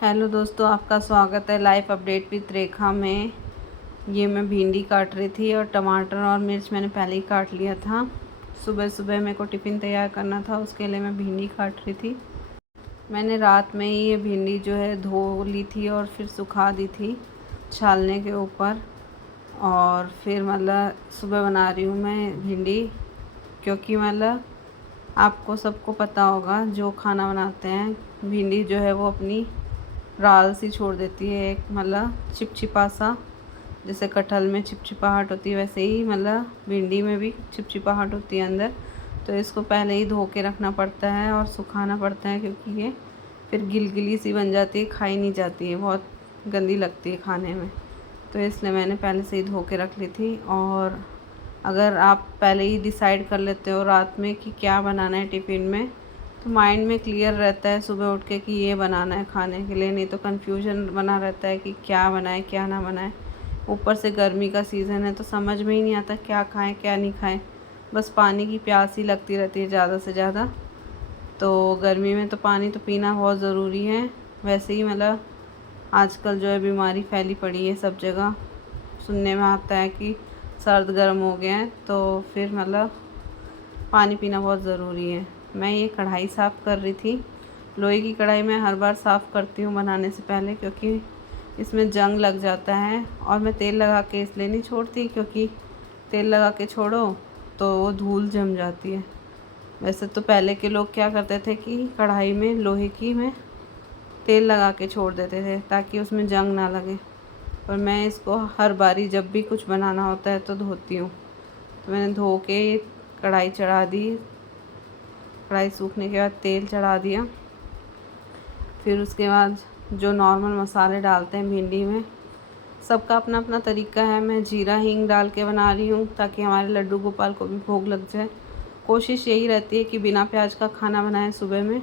Hello दोस्तों, आपका स्वागत है लाइफ अपडेट विद रेखा में। ये मैं भिंडी काट रही थी और टमाटर और मिर्च मैंने पहले ही काट लिया था। सुबह सुबह मेरे को टिफ़िन तैयार करना था, उसके लिए मैं भिंडी काट रही थी। मैंने रात में ही ये भिंडी जो है धो ली थी और फिर सुखा दी थी छालने के ऊपर। और फिर मतलब सुबह बना रही हूँ मैं भिंडी, क्योंकि मतलब आपको सबको पता होगा जो खाना बनाते हैं, भिंडी जो है वो अपनी राल सी छोड़ देती है, एक मतलब चिपचिपा सा। जैसे कटहल में चिपचिपाहट होती है, वैसे ही मतलब भिंडी में भी चिपचिपाहट होती है अंदर। तो इसको पहले ही धो के रखना पड़ता है और सुखाना पड़ता है, क्योंकि ये फिर गिलगिली सी बन जाती है, खाई नहीं जाती है, बहुत गंदी लगती है खाने में। तो इसलिए मैंने पहले से ही धो के रख ली थी। और अगर आप पहले ही डिसाइड कर लेते हो रात में कि क्या बनाना है टिफ़िन में, तो माइंड में क्लियर रहता है सुबह उठ के कि ये बनाना है खाने के लिए। नहीं तो कन्फ्यूजन बना रहता है कि क्या बनाए क्या ना बनाए। ऊपर से गर्मी का सीज़न है तो समझ में ही नहीं आता क्या खाएं क्या नहीं खाएं। बस पानी की प्यास ही लगती रहती है ज़्यादा से ज़्यादा। तो गर्मी में तो पानी तो पीना बहुत ज़रूरी है। वैसे ही मतलब आजकल जो है बीमारी फैली पड़ी है सब जगह। सुनने में आता है कि सर्द गर्म हो गए हैं, तो फिर मतलब पानी पीना बहुत ज़रूरी है। मैं ये कढ़ाई साफ़ कर रही थी। लोहे की कढ़ाई मैं हर बार साफ़ करती हूँ बनाने से पहले, क्योंकि इसमें जंग लग जाता है। और मैं तेल लगा के इसलिए नहीं छोड़ती, क्योंकि तेल लगा के छोड़ो तो वो धूल जम जाती है। वैसे तो पहले के लोग क्या करते थे कि कढ़ाई में लोहे की में तेल लगा के छोड़ देते थे ताकि उसमें जंग ना लगे। पर मैं इसको हर बारी जब भी कुछ बनाना होता है तो धोती हूँ। तो मैंने धो के कढ़ाई चढ़ा दी। कढ़ाई सूखने के बाद तेल चढ़ा दिया। फिर उसके बाद जो नॉर्मल मसाले डालते हैं भिंडी में, सबका अपना अपना तरीका है। मैं जीरा हींग डाल के बना रही हूँ ताकि हमारे लड्डू गोपाल को भी भोग लग जाए। कोशिश यही रहती है कि बिना प्याज का खाना बनाएं सुबह में,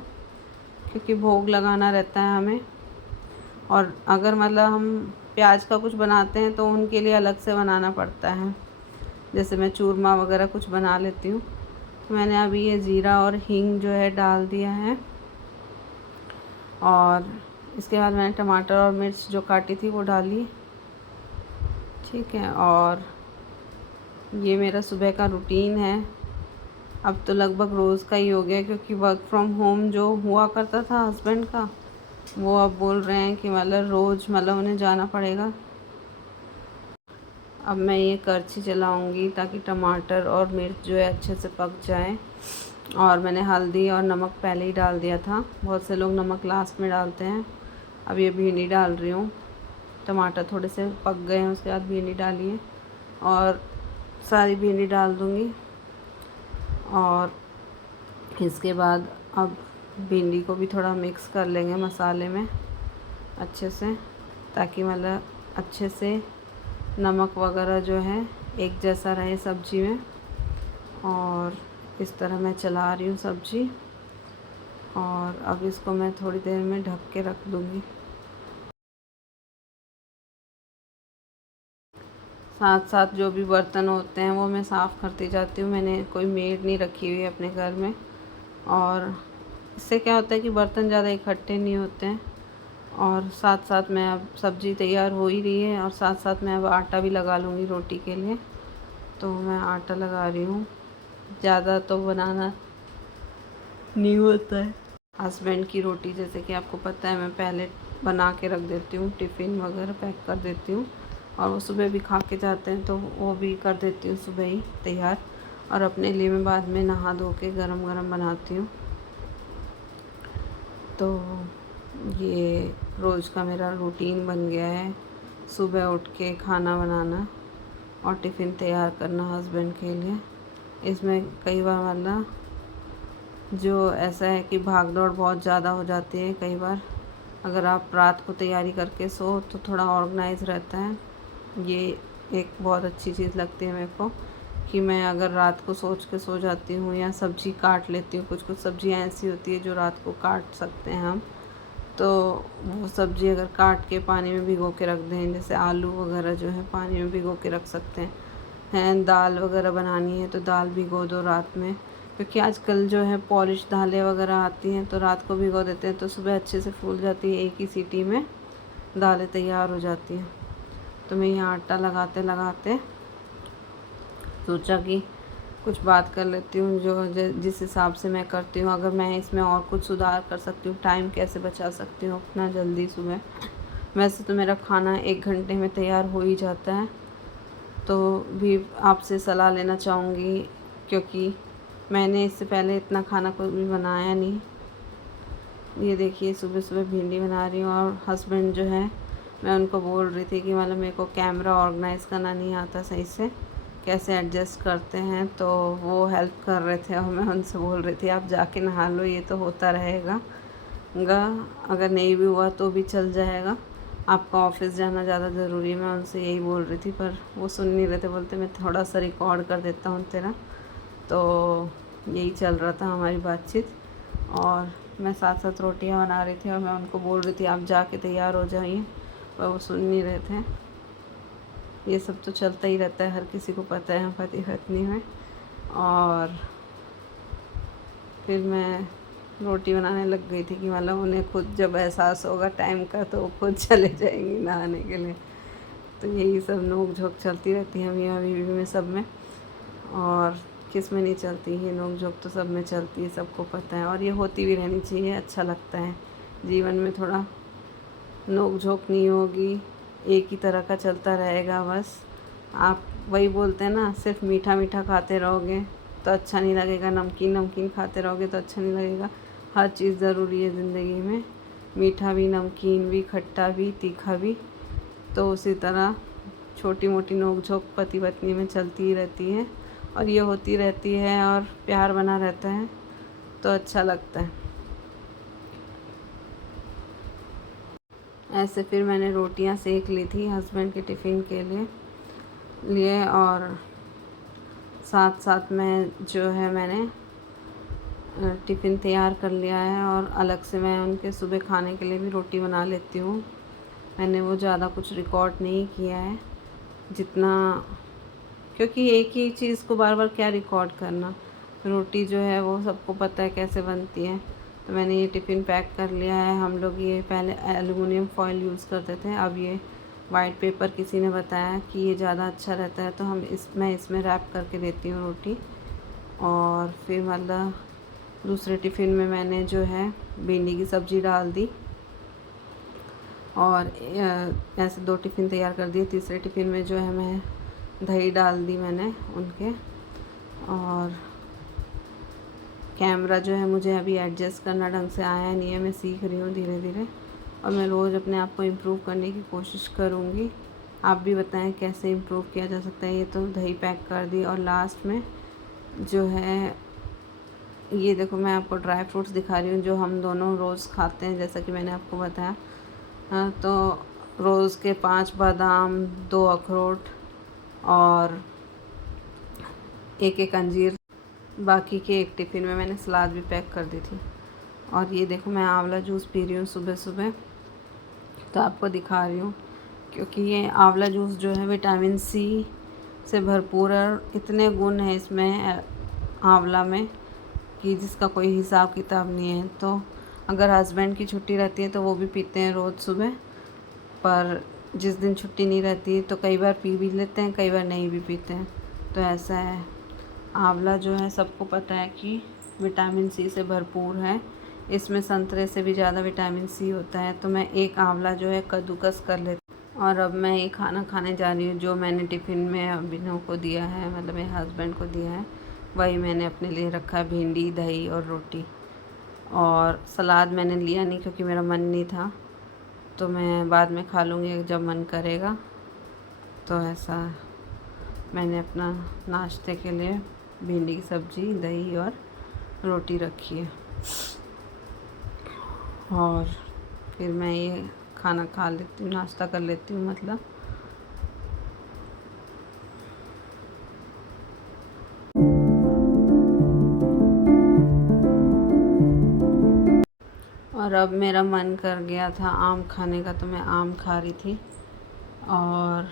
क्योंकि भोग लगाना रहता है हमें। और अगर मतलब हम प्याज का कुछ बनाते हैं तो उनके लिए अलग से बनाना पड़ता है। जैसे मैं चूरमा वगैरह कुछ बना लेती हूँ। तो मैंने अभी ये जीरा और हींग जो है डाल दिया है। और इसके बाद मैंने टमाटर और मिर्च जो काटी थी वो डाली। ठीक है। और ये मेरा सुबह का रूटीन है। अब तो लगभग रोज़ का ही हो गया, क्योंकि वर्क फ्रॉम होम जो हुआ करता था हस्बैंड का, वो अब बोल रहे हैं कि मतलब रोज़ मतलब उन्हें जाना पड़ेगा। अब मैं ये करछी चलाऊंगी ताकि टमाटर और मिर्च जो है अच्छे से पक जाए। और मैंने हल्दी और नमक पहले ही डाल दिया था। बहुत से लोग नमक लास्ट में डालते हैं। अब ये भिंडी डाल रही हूँ। टमाटर थोड़े से पक गए हैं, उसके बाद भिंडी डालिए और सारी भिंडी डाल दूँगी। और इसके बाद अब भिंडी को भी थोड़ा मिक्स कर लेंगे मसाले में अच्छे से, ताकि मतलब अच्छे से नमक वगैरह जो है एक जैसा रहे सब्ज़ी में। और इस तरह मैं चला रही हूँ सब्ज़ी। और अब इसको मैं थोड़ी देर में ढक के रख दूँगी। साथ साथ जो भी बर्तन होते हैं वो मैं साफ़ करती जाती हूँ। मैंने कोई मेड नहीं रखी हुई है अपने घर में। और इससे क्या होता है कि बर्तन ज़्यादा इकट्ठे नहीं होते हैं। और साथ साथ मैं अब सब्ज़ी तैयार हो ही रही है, और साथ साथ मैं अब आटा भी लगा लूँगी रोटी के लिए। तो मैं आटा लगा रही हूँ। ज़्यादा तो बनाना नहीं होता है। हस्बैंड की रोटी जैसे कि आपको पता है, मैं पहले बना के रख देती हूँ, टिफ़िन वगैरह पैक कर देती हूँ। और वो सुबह भी खा के जाते हैं, तो वो भी कर देती हूँ सुबह ही तैयार। और अपने लिए मैं बाद में नहा धो के गरम गरम बनाती हूँ। तो ये रोज़ का मेरा रूटीन बन गया है, सुबह उठ के खाना बनाना और टिफ़िन तैयार करना हस्बैंड के लिए। इसमें कई बार मतलब जो ऐसा है कि भाग दौड़ बहुत ज़्यादा हो जाती है। कई बार अगर आप रात को तैयारी करके सो तो थोड़ा ऑर्गेनाइज रहता है। ये एक बहुत अच्छी चीज़ लगती है मेरे को, कि मैं अगर रात को सोच के सो जाती हूँ या सब्ज़ी काट लेती हूँ। कुछ कुछ सब्ज़ियाँ ऐसी होती है जो रात को काट सकते हैं हम, तो वो सब्ज़ी अगर काट के पानी में भिगो के रख दें, जैसे आलू वगैरह जो है पानी में भिगो के रख सकते हैं। दाल वगैरह बनानी है तो दाल भिगो दो रात में, क्योंकि आजकल जो है पॉलिश दालें वगैरह आती हैं तो रात को भिगो देते हैं तो सुबह अच्छे से फूल जाती है, एक ही सीटी में दालें तैयार हो जाती हैं। तो मैं यहाँ आटा लगाते लगाते सोचा कि कुछ बात कर लेती हूँ जो जिस हिसाब से मैं करती हूँ, अगर मैं इसमें और कुछ सुधार कर सकती हूँ, टाइम कैसे बचा सकती हूँ अपना जल्दी सुबह। वैसे तो मेरा खाना 1 घंटे में तैयार हो ही जाता है, तो भी आपसे सलाह लेना चाहूँगी क्योंकि मैंने इससे पहले इतना खाना कोई भी बनाया नहीं। ये देखिए सुबह सुबह भिंडी बना रही हूँ और हस्बैंड जो है मैं उनको बोल रही थी कि मतलब मेरे को कैमरा ऑर्गेनाइज़ करना नहीं आता सही से, कैसे एडजस्ट करते हैं, तो वो हेल्प कर रहे थे और मैं उनसे बोल रही थी आप जाके नहा लो, ये तो होता रहेगा अगर नहीं भी हुआ तो भी चल जाएगा, आपका ऑफिस जाना ज़्यादा ज़रूरी है। मैं उनसे यही बोल रही थी पर वो सुन नहीं रहे थे, बोलते मैं थोड़ा सा रिकॉर्ड कर देता हूँ तेरा। तो यही चल रहा था हमारी बातचीत और मैं साथ साथ रोटियां बना रही थी और मैं उनको बोल रही थी आप जाके तैयार हो जाइए, पर वो सुन नहीं रहे थे। ये सब तो चलता ही रहता है, हर किसी को पता है पति पत्नी में। और फिर मैं रोटी बनाने लग गई थी कि मतलब उन्हें खुद जब एहसास होगा टाइम का तो वो खुद चले जाएंगी नहाने के लिए। तो यही सब नोक झोंक चलती रहती है मियाँ बीवी में, सब में, और किस में नहीं चलती, ये नोक झोंक तो सब में चलती है, सबको पता है और ये होती भी रहनी चाहिए, अच्छा लगता है। जीवन में थोड़ा नोक झोंक नहीं होगी, एक ही तरह का चलता रहेगा बस। आप वही बोलते हैं ना, सिर्फ मीठा मीठा खाते रहोगे तो अच्छा नहीं लगेगा, नमकीन नमकीन खाते रहोगे तो अच्छा नहीं लगेगा। हर चीज़ ज़रूरी है ज़िंदगी में, मीठा भी, नमकीन भी, खट्टा भी, तीखा भी। तो उसी तरह छोटी मोटी नोक झोंक पति पत्नी में चलती ही रहती है और ये होती रहती है और प्यार बना रहता है तो अच्छा लगता है। ऐसे फिर मैंने रोटियां सेक ली थी हस्बैंड के टिफ़िन के लिए और साथ साथ में जो है मैंने टिफ़िन तैयार कर लिया है और अलग से मैं उनके सुबह खाने के लिए भी रोटी बना लेती हूँ। मैंने वो ज़्यादा कुछ रिकॉर्ड नहीं किया है जितना, क्योंकि एक ही चीज़ को बार बार क्या रिकॉर्ड करना। रोटी जो है वो सबको पता है कैसे बनती है। तो मैंने ये टिफ़िन पैक कर लिया है। हम लोग ये पहले एलुमिनियम फॉयल यूज़ करते थे, अब ये वाइट पेपर किसी ने बताया कि ये ज़्यादा अच्छा रहता है, तो मैं इसमें रैप करके देती हूँ रोटी। और फिर मतलब दूसरे टिफ़िन में मैंने जो है भिंडी की सब्ज़ी डाल दी और ऐसे 2 टिफ़िन तैयार कर दिए। तीसरे टिफ़िन में जो है मैं दही डाल दी मैंने उनके। और कैमरा जो है मुझे अभी एडजस्ट करना ढंग से आया नहीं है, मैं सीख रही हूँ धीरे धीरे और मैं रोज़ अपने आप को इम्प्रूव करने की कोशिश करूँगी। आप भी बताएं कैसे इम्प्रूव किया जा सकता है। ये तो दही पैक कर दी और लास्ट में जो है ये देखो मैं आपको ड्राई फ्रूट्स दिखा रही हूँ जो हम दोनों रोज़ खाते हैं, जैसा कि मैंने आपको बताया। हाँ, तो रोज़ के 5 बादाम, 2 अखरोट और एक अंजीर, बाकी के एक टिफ़िन में मैंने सलाद भी पैक कर दी थी। और ये देखो मैं आंवला जूस पी रही हूँ सुबह सुबह, तो आपको दिखा रही हूँ क्योंकि ये आंवला जूस जो है विटामिन सी से भरपूर है और इतने गुण हैं इसमें आंवला में कि जिसका कोई हिसाब किताब नहीं है। तो अगर हस्बैंड की छुट्टी रहती है तो वो भी पीते हैं रोज़ सुबह, पर जिस दिन छुट्टी नहीं रहती तो कई बार पी भी लेते हैं, कई बार नहीं भी पीते हैं। तो ऐसा है, आंवला जो है सबको पता है कि विटामिन सी से भरपूर है, इसमें संतरे से भी ज़्यादा विटामिन सी होता है। तो मैं एक आंवला जो है कद्दूकस कर लेती और अब मैं ये खाना खाने जा रही हूँ जो मैंने टिफ़िन में अभिनव को दिया है, मतलब मेरे हस्बैंड को दिया है, वही मैंने अपने लिए रखा है, भिंडी, दही और रोटी। और सलाद मैंने लिया नहीं क्योंकि मेरा मन नहीं था, तो मैं बाद में खा लूँगी जब मन करेगा। तो ऐसा मैंने अपना नाश्ते के लिए भिंडी की सब्ज़ी, दही और रोटी रखी है और फिर मैं ये खाना खा लेती हूँ, नाश्ता कर लेती हूँ मतलब। और अब मेरा मन कर गया था आम खाने का, तो मैं आम खा रही थी। और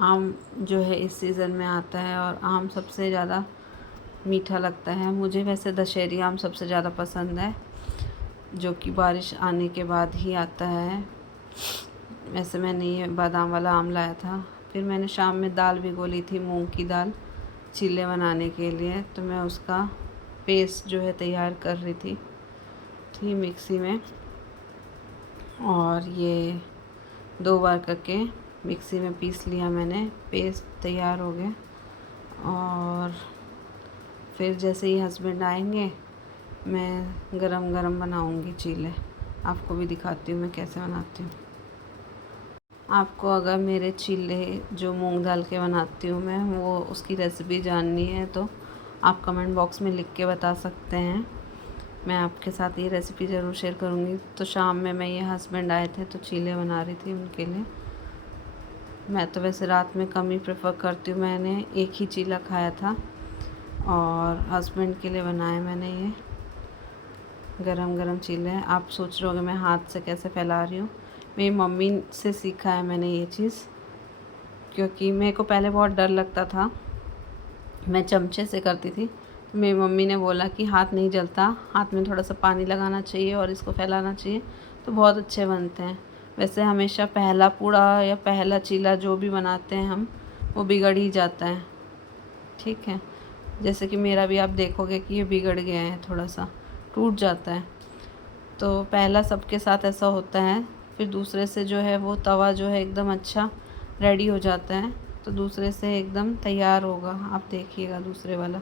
आम जो है इस सीज़न में आता है और आम सबसे ज़्यादा मीठा लगता है। मुझे वैसे दशहरी आम सबसे ज़्यादा पसंद है, जो कि बारिश आने के बाद ही आता है। वैसे मैंने ये बादाम वाला आम लाया था। फिर मैंने शाम में दाल भिगो ली थी, मूंग की दाल, चीले बनाने के लिए। तो मैं उसका पेस्ट जो है तैयार कर रही थी मिक्सी में, और ये 2 बार करके मिक्सी में पीस लिया मैंने। पेस्ट तैयार हो गया। और फिर जैसे ही हस्बैंड आएंगे मैं गरम गरम बनाऊंगी चीले। आपको भी दिखाती हूँ मैं कैसे बनाती हूँ। आपको अगर मेरे चीले जो मूंग दाल के बनाती हूँ मैं, वो उसकी रेसिपी जाननी है तो आप कमेंट बॉक्स में लिख के बता सकते हैं। मैं आपके साथ ये रेसिपी ज़रूर शेयर करूँगी। तो शाम में ये हस्बैंड आए थे तो चीले बना रही थी उनके लिए। मैं तो वैसे रात में कम ही प्रेफर करती हूँ। मैंने एक ही चीला खाया था और हस्बैंड के लिए बनाए मैंने ये गरम गरम चीले। आप सोच रहे होंगे मैं हाथ से कैसे फैला रही हूँ। मेरी मम्मी से सीखा है मैंने ये चीज़, क्योंकि मेरे को पहले बहुत डर लगता था। मैं चमचे से करती थी तो मेरी मम्मी ने बोला कि हाथ नहीं जलता, हाथ में थोड़ा सा पानी लगाना चाहिए और इसको फैलाना चाहिए तो बहुत अच्छे बनते हैं। वैसे हमेशा पहला पूड़ा या पहला चीला जो भी बनाते हैं हम, वो बिगड़ ही जाता है। ठीक है, जैसे कि मेरा भी आप देखोगे कि ये बिगड़ गया है, थोड़ा सा टूट जाता है। तो पहला सबके साथ ऐसा होता है, फिर दूसरे से जो है वो तवा जो है एकदम अच्छा रेडी हो जाता है, तो दूसरे से एकदम तैयार होगा। आप देखिएगा दूसरे वाला।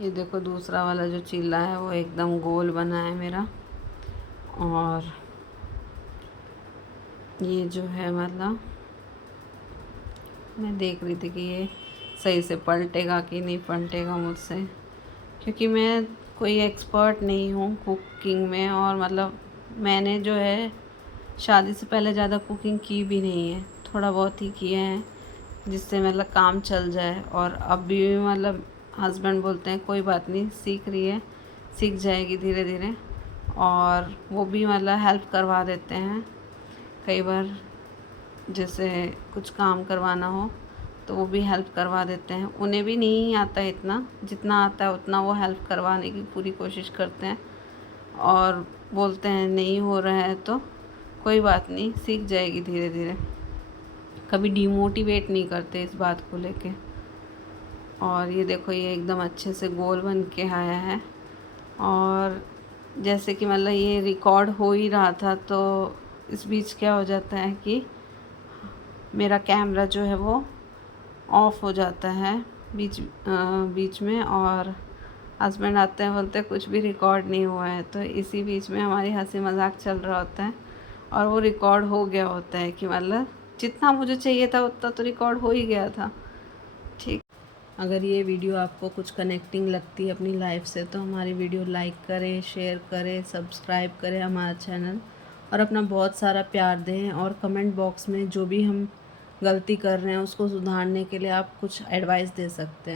ये देखो दूसरा वाला जो चीला है वो एकदम गोल बना है मेरा। और ये जो है मतलब मैं देख रही थी कि ये सही से पलटेगा कि नहीं पलटेगा मुझसे, क्योंकि मैं कोई एक्सपर्ट नहीं हूँ कुकिंग में। और मतलब मैंने जो है शादी से पहले ज़्यादा कुकिंग की भी नहीं है, थोड़ा बहुत ही किए हैं जिससे मतलब काम चल जाए। और अब भी मतलब हस्बैंड बोलते हैं कोई बात नहीं, सीख रही है, सीख जाएगी धीरे धीरे। और वो भी मतलब हेल्प करवा देते हैं कई बार, जैसे कुछ काम करवाना हो तो वो भी हेल्प करवा देते हैं। उन्हें भी नहीं आता इतना, जितना आता है उतना वो हेल्प करवाने की पूरी कोशिश करते हैं। और बोलते हैं नहीं हो रहा है तो कोई बात नहीं, सीख जाएगी धीरे धीरे। कभी डिमोटिवेट नहीं करते इस बात को लेके। और ये देखो ये एकदम अच्छे से गोल बन के आया है। और जैसे कि मतलब ये रिकॉर्ड हो ही रहा था, तो इस बीच क्या हो जाता है कि मेरा कैमरा जो है वो ऑफ हो जाता है बीच में, और हस्बैंड आते हैं, बोलते हैं कुछ भी रिकॉर्ड नहीं हुआ है। तो इसी बीच में हमारी हंसी मजाक चल रहा होता है और वो रिकॉर्ड हो गया होता है कि मतलब जितना मुझे चाहिए था उतना तो रिकॉर्ड हो ही गया था। ठीक, अगर ये वीडियो आपको कुछ कनेक्टिंग लगती है अपनी लाइफ से तो हमारी वीडियो लाइक करें, शेयर करें, सब्सक्राइब करें हमारा चैनल, और अपना बहुत सारा प्यार दें। और कमेंट बॉक्स में जो भी हम गलती कर रहे हैं उसको सुधारने के लिए आप कुछ एडवाइस दे सकते हैं।